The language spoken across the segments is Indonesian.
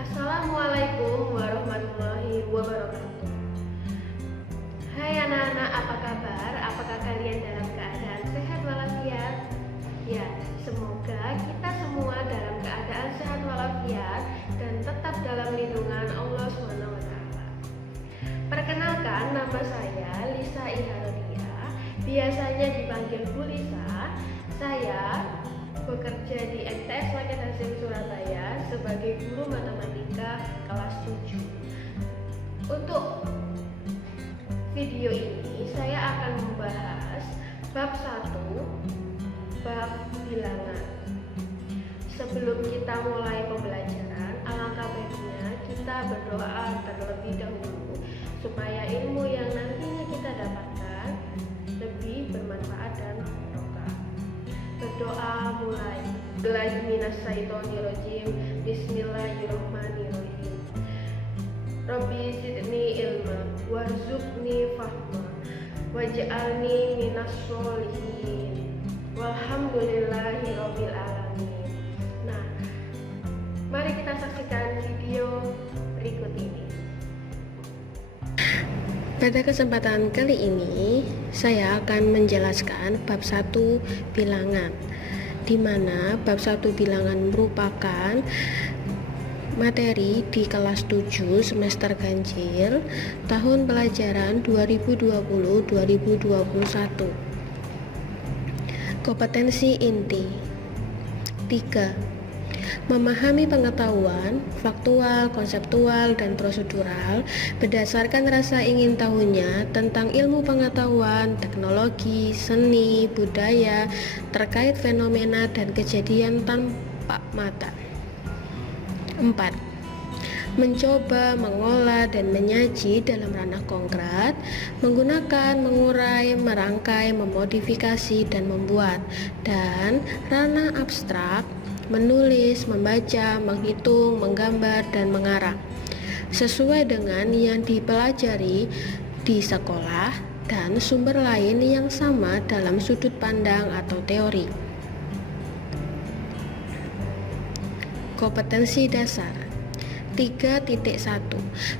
Assalamualaikum warahmatullahi wabarakatuh. Hai anak-anak, apa kabar? Apakah kalian dalam keadaan sehat walafiat? Ya, semoga kita semua dalam keadaan sehat walafiat dan tetap dalam lindungan Allah SWT. Perkenalkan, nama saya Lisa Iharodia, biasanya dipanggil Bu Lisa. Saya bekerja di MTS Lakit Hasim Surabaya sebagai guru matematika kelas 7. Untuk video ini saya akan membahas bab 1, bab bilangan. Sebelum kita mulai pembelajaran, alangkah baiknya kita berdoa terlebih dahulu supaya ilmu yang nantinya kita dapatkan lebih bermanfaat dan barokah. Berdoa mulai. Bismillahirrahmanirrahim. Rabbi zidni ilma warzuqni fahma waj'alni minas sholihin walhamdulillahi rabbil alamin. Nah, mari kita saksikan video berikut ini. Pada kesempatan kali ini, saya akan menjelaskan bab 1 bilangan, di mana bab 1 bilangan merupakan materi di kelas 7 semester ganjil tahun pelajaran 2020-2021. Kompetensi inti 3. Memahami pengetahuan, faktual, konseptual, dan prosedural berdasarkan rasa ingin tahunya tentang ilmu pengetahuan, teknologi, seni, budaya, terkait fenomena dan kejadian tanpa mata. 4. Mencoba, mengolah, dan menyaji dalam ranah konkret, menggunakan, mengurai, merangkai, memodifikasi, dan membuat, dan ranah abstrak, menulis, membaca, menghitung, menggambar, dan mengarang sesuai dengan yang dipelajari di sekolah dan sumber lain yang sama dalam sudut pandang atau teori. Kompetensi dasar 3.1.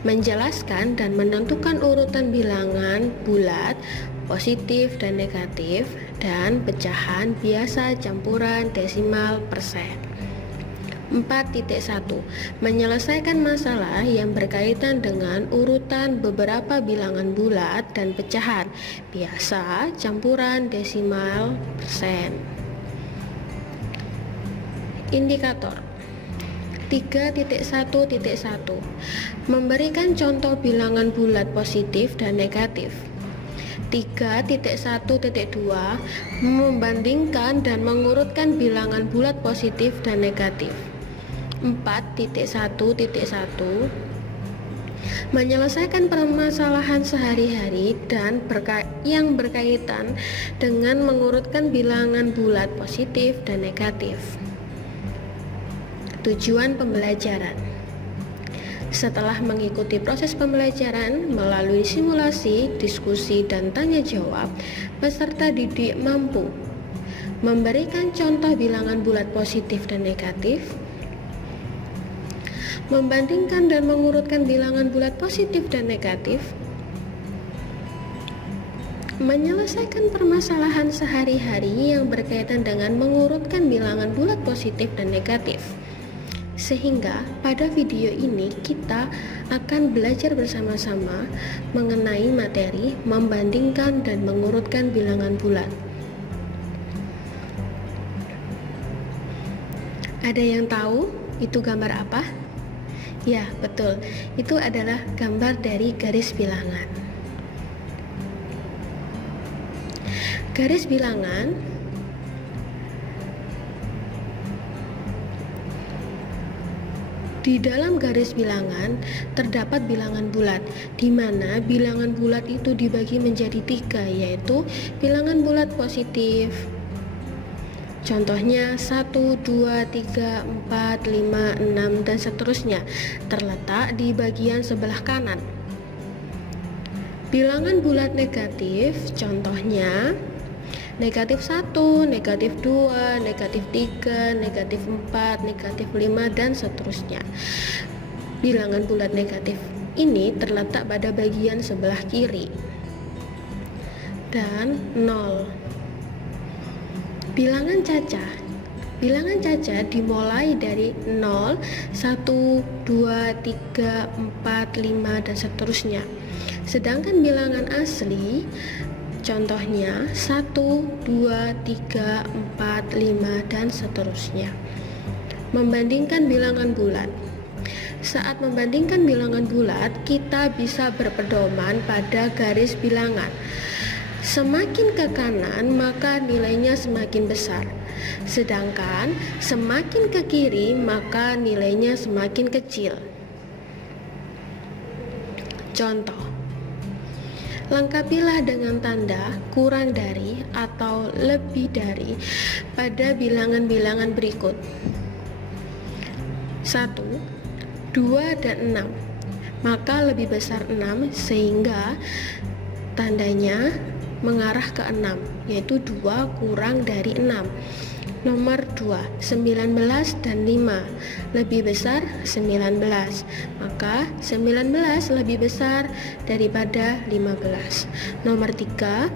Menjelaskan dan menentukan urutan bilangan bulat, positif dan negatif, dan pecahan biasa, campuran, desimal, persen. 4.1. Menyelesaikan masalah yang berkaitan dengan urutan beberapa bilangan bulat dan pecahan biasa, campuran, desimal, persen. Indikator 3.1.1. Memberikan contoh bilangan bulat positif dan negatif. 3.1.2. Membandingkan dan mengurutkan bilangan bulat positif dan negatif. 4.1.1. Menyelesaikan permasalahan sehari-hari dan yang berkaitan dengan mengurutkan bilangan bulat positif dan negatif. Tujuan pembelajaran. Setelah mengikuti proses pembelajaran melalui simulasi, diskusi, dan tanya jawab, peserta didik mampu memberikan contoh bilangan bulat positif dan negatif, membandingkan dan mengurutkan bilangan bulat positif dan negatif, menyelesaikan permasalahan sehari-hari yang berkaitan dengan mengurutkan bilangan bulat positif dan negatif. Sehingga pada video ini kita akan belajar bersama-sama mengenai materi membandingkan dan mengurutkan bilangan bulat. Ada yang tahu itu gambar apa? Ya, betul. Itu adalah gambar dari garis bilangan. Garis bilangan Di dalam garis bilangan terdapat bilangan bulat, di mana bilangan bulat itu dibagi menjadi 3, yaitu bilangan bulat positif. Contohnya 1, 2, 3, 4, 5, 6, dan seterusnya, terletak di bagian sebelah kanan. Bilangan bulat negatif, contohnya negatif 1, negatif 2, negatif 3, negatif 4, negatif 5, dan seterusnya. Bilangan bulat negatif ini terletak pada bagian sebelah kiri. Dan 0. Bilangan cacah. Bilangan cacah dimulai dari 0, 1, 2, 3, 4, 5, dan seterusnya. Sedangkan bilangan asli, contohnya 1, 2, 3, 4, 5, dan seterusnya. Membandingkan bilangan bulat. Saat membandingkan bilangan bulat, kita bisa berpedoman pada garis bilangan. Semakin ke kanan, maka nilainya semakin besar. Sedangkan semakin ke kiri, maka nilainya semakin kecil. Contoh: lengkapilah dengan tanda kurang dari atau lebih dari pada bilangan-bilangan berikut. 1, 2, dan 6. Maka lebih besar 6 sehingga tandanya mengarah ke 6, yaitu 2 kurang dari 6. Nomor 2, 19 dan 5 lebih besar 19, maka 19 lebih besar daripada 15. Nomor 3,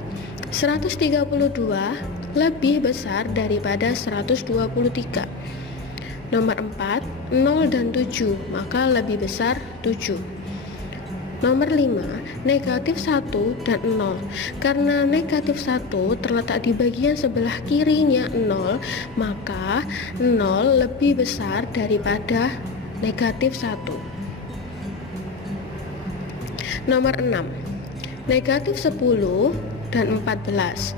132 lebih besar daripada 123. Nomor 4, 0 dan 7, maka lebih besar 7. Nomor 5, negatif 1 dan 0. Karena negatif 1 terletak di bagian sebelah kirinya 0, maka 0 lebih besar daripada negatif 1. Nomor 6, negatif 10 dan 14.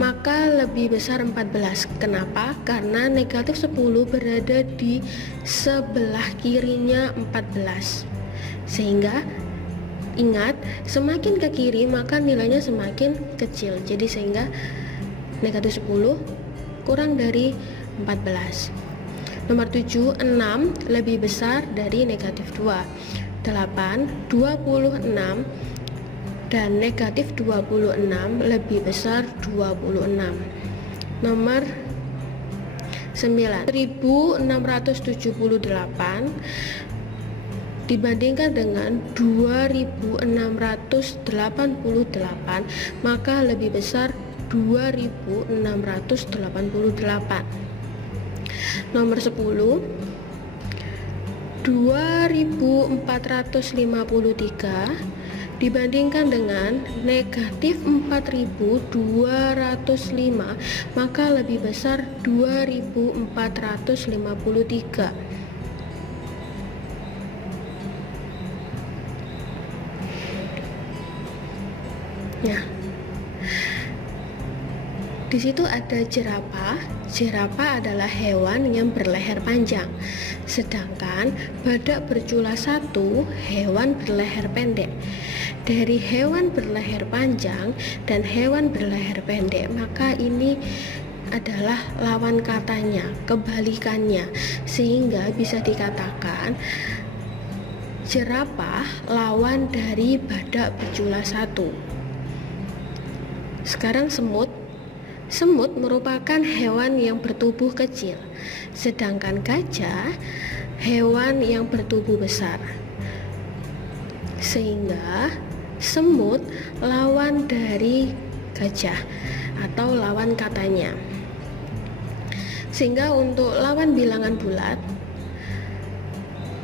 Maka lebih besar 14. Kenapa? Karena negatif 10 berada di sebelah kirinya 14. Sehingga ingat, semakin ke kiri maka nilainya semakin kecil. Jadi sehingga negatif 10 kurang dari 14. Nomor 7, 6 lebih besar dari negatif 2. 8, 26 dan negatif 26 lebih besar 26. Nomor 9, 1678 dibandingkan dengan 2688, maka lebih besar 2688. Nomor 10, 2453 dibandingkan dengan negatif 4205, maka lebih besar 2453. Ya, di situ ada jerapah. Jerapah adalah hewan yang berleher panjang, sedangkan badak bercula 1 hewan berleher pendek. Dari hewan berleher panjang dan hewan berleher pendek, maka ini adalah lawan katanya, kebalikannya, sehingga bisa dikatakan jerapah lawan dari badak bercula 1. Sekarang semut. Semut merupakan hewan yang bertubuh kecil, sedangkan gajah hewan yang bertubuh besar. Sehingga semut lawan dari gajah atau lawan katanya. Sehingga untuk lawan bilangan bulat,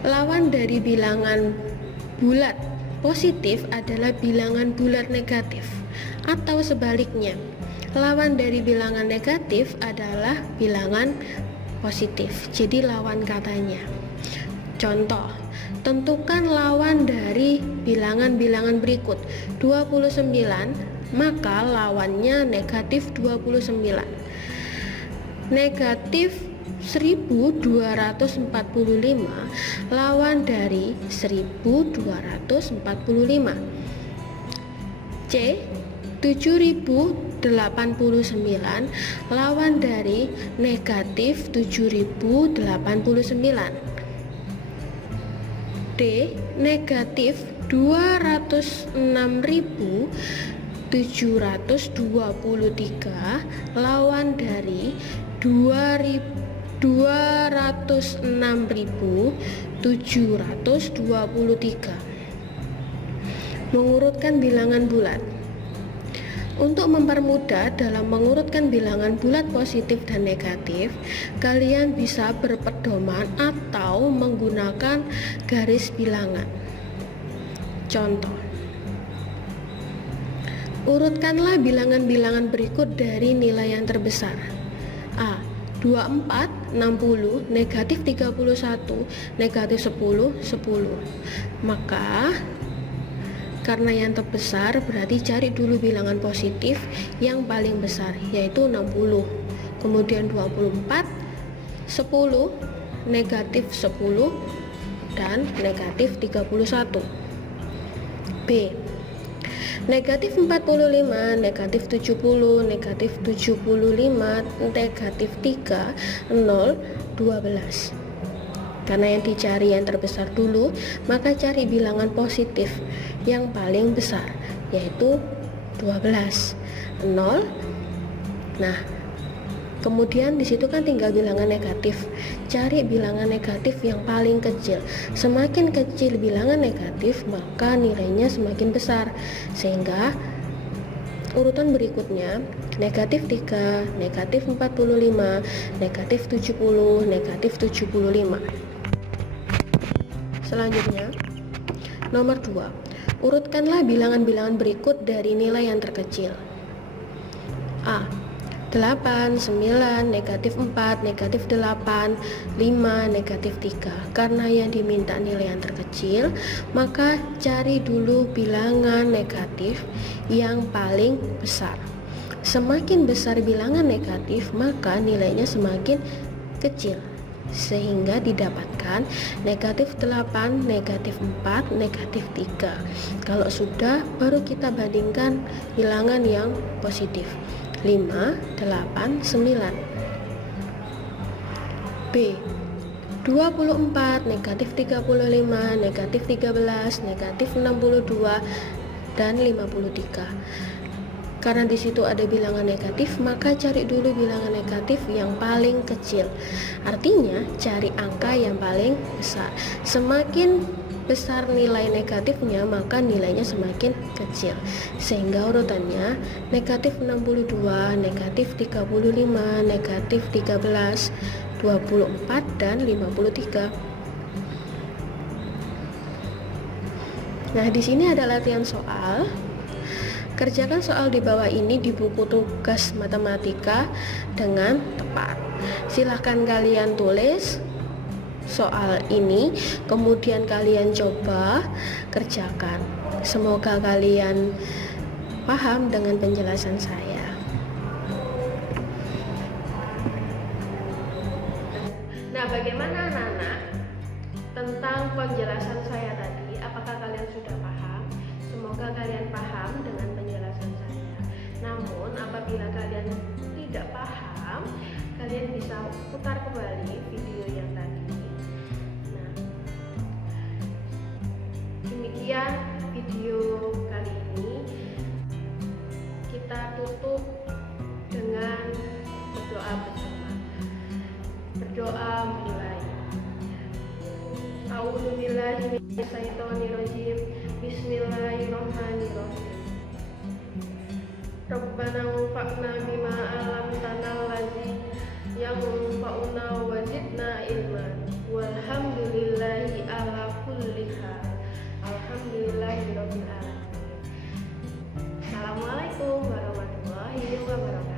lawan dari bilangan bulat positif adalah bilangan bulat negatif, atau sebaliknya, lawan dari bilangan negatif adalah bilangan positif. Jadi lawan katanya. Contoh, tentukan lawan dari bilangan-bilangan berikut. 29, maka lawannya negatif 29. Negatif 1245 lawan dari 1245. C. 7089 lawan dari negatif 7089. D. Negatif 206.723 lawan dari 206.723. Mengurutkan bilangan bulat. Untuk mempermudah dalam mengurutkan bilangan bulat positif dan negatif, kalian bisa berpedoman atau menggunakan garis bilangan. Contoh, urutkanlah bilangan-bilangan berikut dari nilai yang terbesar. A. 24, 60, negatif 31, negatif 10, 10. Maka karena yang terbesar berarti cari dulu bilangan positif yang paling besar, yaitu 60. Kemudian 24, 10, negatif 10, dan negatif 31. B. Negatif 45, negatif 70, negatif 75, negatif 3, 0, 12. Karena yang dicari yang terbesar dulu, maka cari bilangan positif yang paling besar, yaitu 12. 0. Nah, kemudian di situ kan tinggal bilangan negatif. Cari bilangan negatif yang paling kecil. Semakin kecil bilangan negatif, maka nilainya semakin besar. Sehingga urutan berikutnya negatif 3, negatif 45, negatif 70, negatif 75. Selanjutnya, nomor 2. Urutkanlah bilangan-bilangan berikut dari nilai yang terkecil. A. 8, 9, negatif 4, negatif 8, 5, negatif 3. Karena yang diminta nilai yang terkecil, maka cari dulu bilangan negatif yang paling besar. Semakin besar bilangan negatif, maka nilainya semakin kecil, sehingga didapatkan negatif 8, negatif 4, negatif 3. Kalau sudah, baru kita bandingkan bilangan yang positif. 5, 8, 9. B. 24, negatif 35, negatif 13, negatif 62, dan 53. Karena di situ ada bilangan negatif, maka cari dulu bilangan negatif yang paling kecil. Artinya, cari angka yang paling besar. Semakin besar nilai negatifnya, maka nilainya semakin kecil. Sehingga urutannya negatif 62, negatif 35, negatif 13, 24, dan 53. Nah, di sini ada latihan soal. Kerjakan soal di bawah ini di buku tugas matematika dengan tepat. Silahkan kalian tulis soal ini, kemudian kalian coba kerjakan. Semoga kalian paham dengan penjelasan saya. Nah, bagaimana anak-anak tentang penjelasan saya tadi? Apakah kalian sudah paham? Semoga kalian paham dengan penjelasan saya. Namun, apabila kalian tidak paham, kalian bisa putar kembali video yang tadi. Nah, demikian video kali ini. Kita tutup dengan berdoa bersama. Berdoa mulai. A'udzubillahi minasyaitonirrajim. Bismillahirrahmanirrahim. Rabbana anfa'na bima 'allamtana allazi yanfa'una wa zidna ilman. Walhamdulillahi ala kulli hal. Alhamdulillahirabbil alamin. Assalamualaikum warahmatullahi wabarakatuh.